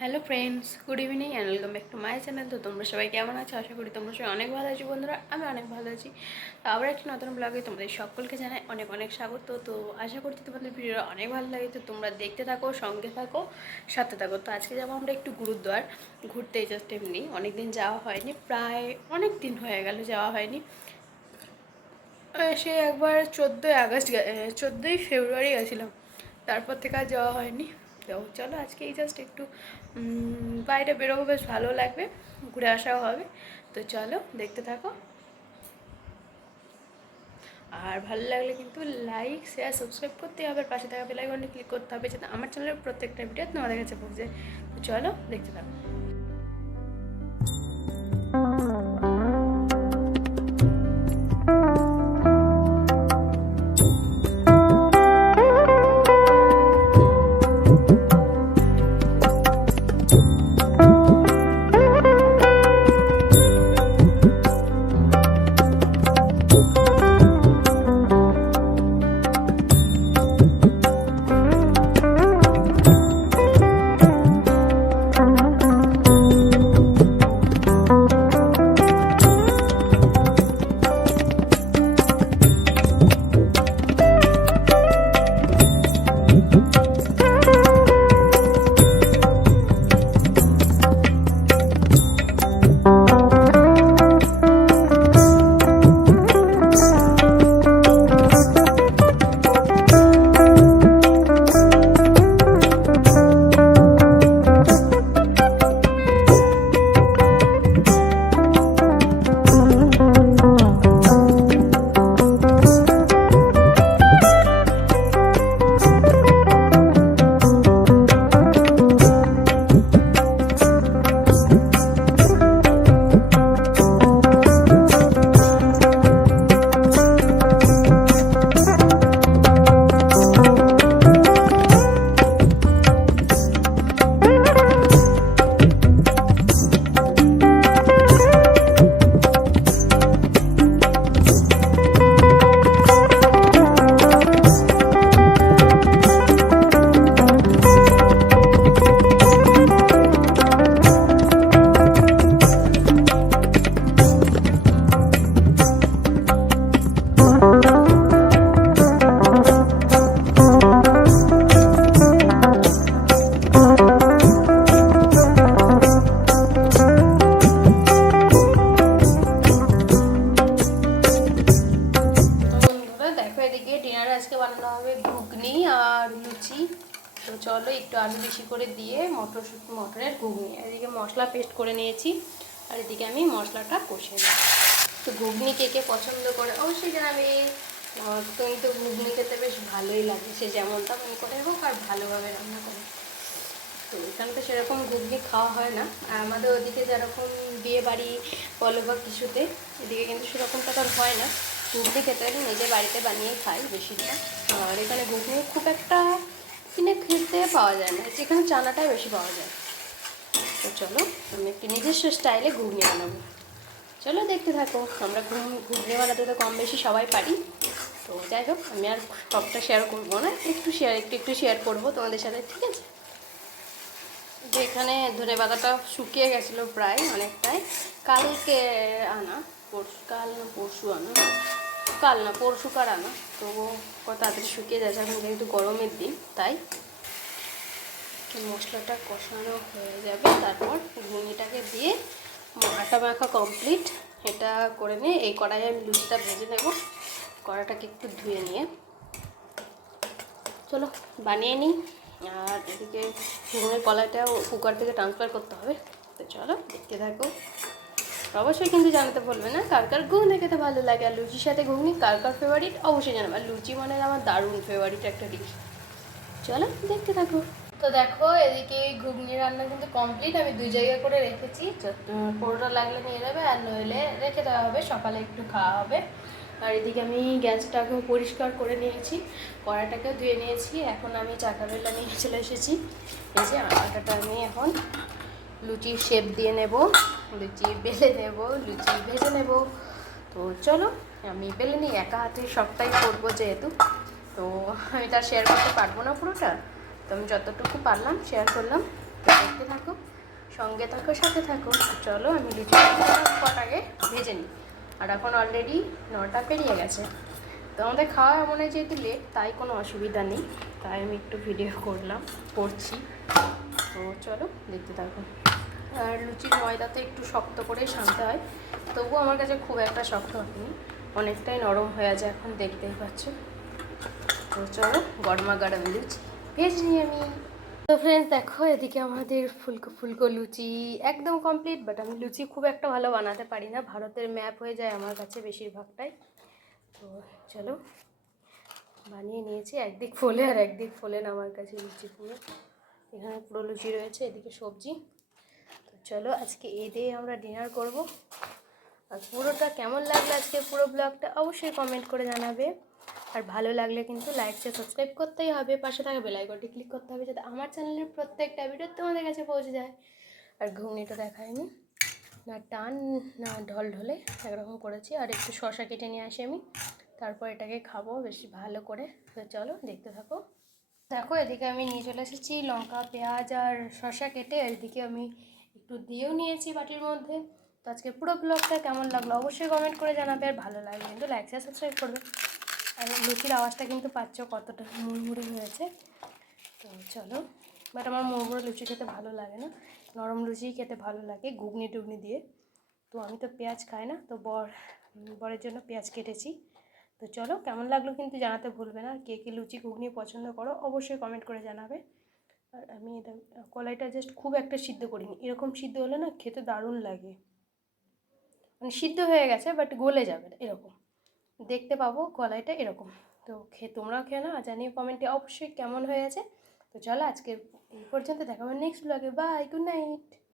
Hello friends good evening and welcome back to my channel তো তোমরা সবাই কেমন আছো? আশা করি তোমরা সবাই অনেক ভালো আছো, বন্ধুরা। আমি অনেক ভালো আছি। তো আবার একটি নতুন ব্লগে তোমাদের সকলকে জানাই অনেক অনেক স্বাগত। তো আশা করছি তোমাদের ভিডিওটা অনেক ভালো লাগে। তো তোমরা দেখতে থাকো, সঙ্গে থাকো, সাথে থাকো। তো আজকে যাব আমরা একটু গুরুদ্বার। ঘুরতে জাস্ট এমনি। অনেক দিন যাওয়া হয়নি। প্রায় অনেক দিন হয়ে গেল, যাওয়া হয়নি। সে একবার চোদ্দোই আগস্ট চোদ্দোই ফেব্রুয়ারি গেছিলাম। তারপর থেকে আর যাওয়া হয়নি। তো চলো আজকে এই জাস্ট একটু বাইরে বেরোবো, বেশ ভালো লাগবে, ঘুরে আসাও হবে। তো চলো দেখতে থাকো। আর ভালো লাগলে কিন্তু লাইক শেয়ার সাবস্ক্রাইব করতে হবে। আর পাশে থাকা বেলাইকনে ক্লিক করতে হবে, যাতে আমার চ্যানেলের প্রত্যেকটা ভিডিও তোমাদের কাছে পৌঁছে তো চলো দেখতে থাকো। বানানো হবে ঘুগনি আর লুচি। তো চলো একটু আলু বেশি করে দিয়ে মটর মটরের ঘুগনি। এদিকে মশলা পেস্ট করে নিয়েছি আর এদিকে আমি মশলাটা কষে নিই তো ঘুগনি কে কে পছন্দ করে? অবশ্যই জানাবে। আমার কিন্তু ঘুগনি খেতে বেশ ভালোই লাগে। সে যেমনটা মনে করে হোক আর ভালোভাবে রান্না করে। তো এখানে তো সেরকম ঘুগনি খাওয়া হয় না। আমাদের ওদিকে যেরকম বিয়ে বাড়ি বলো বা কিছুতে, এদিকে কিন্তু সেরকমটা তো হয় না। ঘুগনি খেতে হলে নিজে বাড়িতে বানিয়ে খাই বেশিটা আর এখানে ঘুগনি খুব একটা কিনে খেতে পাওয়া যায় না যেখানে চানাটাই বেশি পাওয়া যায়। তো চলো, আমি একটি নিজস্ব স্টাইলে ঘুগনি বানাবো। চলো দেখতে থাকো, আমরা ঘুম- ঘুগনি বানাতে তো কম বেশি সবাই পারি। তো যাই হোক, আমি আর সবটা শেয়ার করব না, একটু শেয়ার একটু একটু শেয়ার করব তোমাদের সাথে, ঠিক আছে? যে এখানে ধনে পাতাটা শুকিয়ে গেছিল প্রায় অনেকটাই, কালকে আনা পরশু কাল না পরশু আনা। কাল না, পরশু কার আনা। তো কত তাড়াতাড়ি শুকিয়ে যাচ্ছে এখন যেহেতু গরমের দিন, তাই মশলাটা কষানো হয়ে যাবে। তারপর ঘুগনিটাকে দিয়ে আটা মাখা কমপ্লিট এটা করে নিয়ে এই কড়াইয়ে আমি লুচিটা ভেজে নেব। কড়াটাকে একটু ধুয়ে নিয়ে। চলো, বানিয়ে নিই। আর এদিকে ঘুগনির কলাইটাও কুকার থেকে ট্রান্সফার করতে হবে। তো চলো, দেখতে থাকো। অবশ্যই কিন্তু জানাতে বলবে না। কার কার ঘুগনি খেতে ভালো লাগে আর লুচির সাথে ঘুগনি, কার কার ফেভারিট অবশ্যই জানাবে। আর লুচি মানে আমার দারুণ ফেভারিট একটা ডিশ চলো, দেখতে থাকো। তো দেখো, এদিকে ঘুগনি রান্না কিন্তু কমপ্লিট আমি দুই জায়গা করে রেখেছি। পুরোটা লাগলে নিয়ে যাবে আর নইলে রেখে দেওয়া হবে। সকালে একটু খাওয়া হবে। আর এদিকে আমি গ্যাসটাকেও পরিষ্কার করে নিয়েছি। কড়াটাকেও ধুয়ে নিয়েছি। এখন আমি চাকা বেলা নিয়ে চলে এসেছি। যে আটাটা আমি এখন লুচির শেপ দিয়ে নেব, লুচি বেলে নেব, লুচি ভেজে নেব। তো চলো, আমি বেলে নিই, একা হাতে সবটাই করব যেহেতু। তো আমি তার শেয়ার করতে পারব না পুরোটা। তো আমি যতটুকু পারলাম শেয়ার করলাম। দেখতে থাকো, সঙ্গে থাকো, সাথে থাকো। চলো, আমি লুচি কটাকে ভেজে নিই। আর এখন অলরেডি নটা পেরিয়ে গেছে। তো আমাদের খাওয়া এমন যেহেতু লেট তাই কোনো অসুবিধা নেই। তাই আমি একটু ভিডিও করলাম, করছি। তো চলো, দেখতে থাকো। লুচির ময়দা তো একটু শক্ত করে সানতে হয়। তবুও আমার কাছে খুব একটা শক্ত হয়নি। অনেকটাই নরম হয়ে আছে এখন, দেখতেই পাচ্ছ। তো চলো, গরমা গরম লুচি। ভেজ নিই আমি তো ফ্রেন্ডস দেখো, এদিকে আমাদের ফুলকো ফুলকো লুচি একদম কমপ্লিট বাট আমি লুচি খুব একটা ভালো বানাতে পারি না। ভারতের ম্যাপ হয়ে যায় আমার কাছে বেশিরভাগটাই। তো চলো, বানিয়ে নিয়েছি। একদিক ফোলে আর একদিক ফোলেন আমার কাছে লুচি পুরো। এখানে পুরো লুচি রয়েছে, এদিকে সবজি। চলো আজকে এই দিয়ে আমরা ডিনার করব। আর পুরোটা কেমন লাগল আজকে পুরো ব্লগটা অবশ্যই কমেন্ট করে জানাবে। আর ভালো লাগলে কিন্তু লাইক শেয়ার সাবস্ক্রাইব করতেই হবে। পাশে থাকা বেলাইকনটি ক্লিক করতে হবে যাতে আমার চ্যানেলের প্রত্যেকটা ভিডিও তোমাদের কাছে পৌঁছে যায়। আর ঘুগনিটা দেখায়নি না টান, না ঢল ঢলে একরকম করেছি। আর একটু শশা কেটে নিয়ে আসি আমি। তারপর এটাকে খাব বেশি ভালো করে। তো চলো দেখতে থাকো। দেখো, এদিকে আমি নিয়ে চলে এসেছি লঙ্কা, পেঁয়াজ আর শশা কেটে। এদিকে আমি একটু দিয়েও নিয়েছি বাটির মধ্যে। তো আজকে পুরো ব্লগটা কেমন লাগল অবশ্যই কমেন্ট করে জানাবে আর ভালো লাগলে কিন্তু লাইক শেয়ার সাবস্ক্রাইব করবে। আর লুচির আওয়াজটা কিন্তু পাচ্ছ কতটা মুড়মুড়ে হয়েছে। তো চলো বাট আমার মুড়মুড়ে লুচি খেতে ভালো লাগে না। নরম লুচি খেতে ভালো লাগে ঘুগনি টুগনি দিয়ে। তো আমি তো পেঁয়াজ খাই না, তো বর, বরের জন্য পেঁয়াজ কেটেছি। তো চলো, কেমন লাগল কিন্তু জানাতে ভুলবে না। কে কে লুচি ঘুগনি পছন্দ করো অবশ্যই কমেন্ট করে জানাবে। আর আমি এটা, কলাইটা জাস্ট খুব একটা সিদ্ধ করিনি। এরকম সিদ্ধ হলে না খেতে দারুণ লাগে। মানে সিদ্ধ হয়ে গেছে বাট গলে যাবে এরকম। দেখতে পাবো কলাইটা এরকম। তো খেয়ে তোমরাও খেয়ে না জানিয়ে কমেন্টে অবশ্যই কেমন হয়ে হয়েছে। তো চলো আজকে এই পর্যন্ত দেখাবো নেক্সট ব্লগে বাই গুড নাইট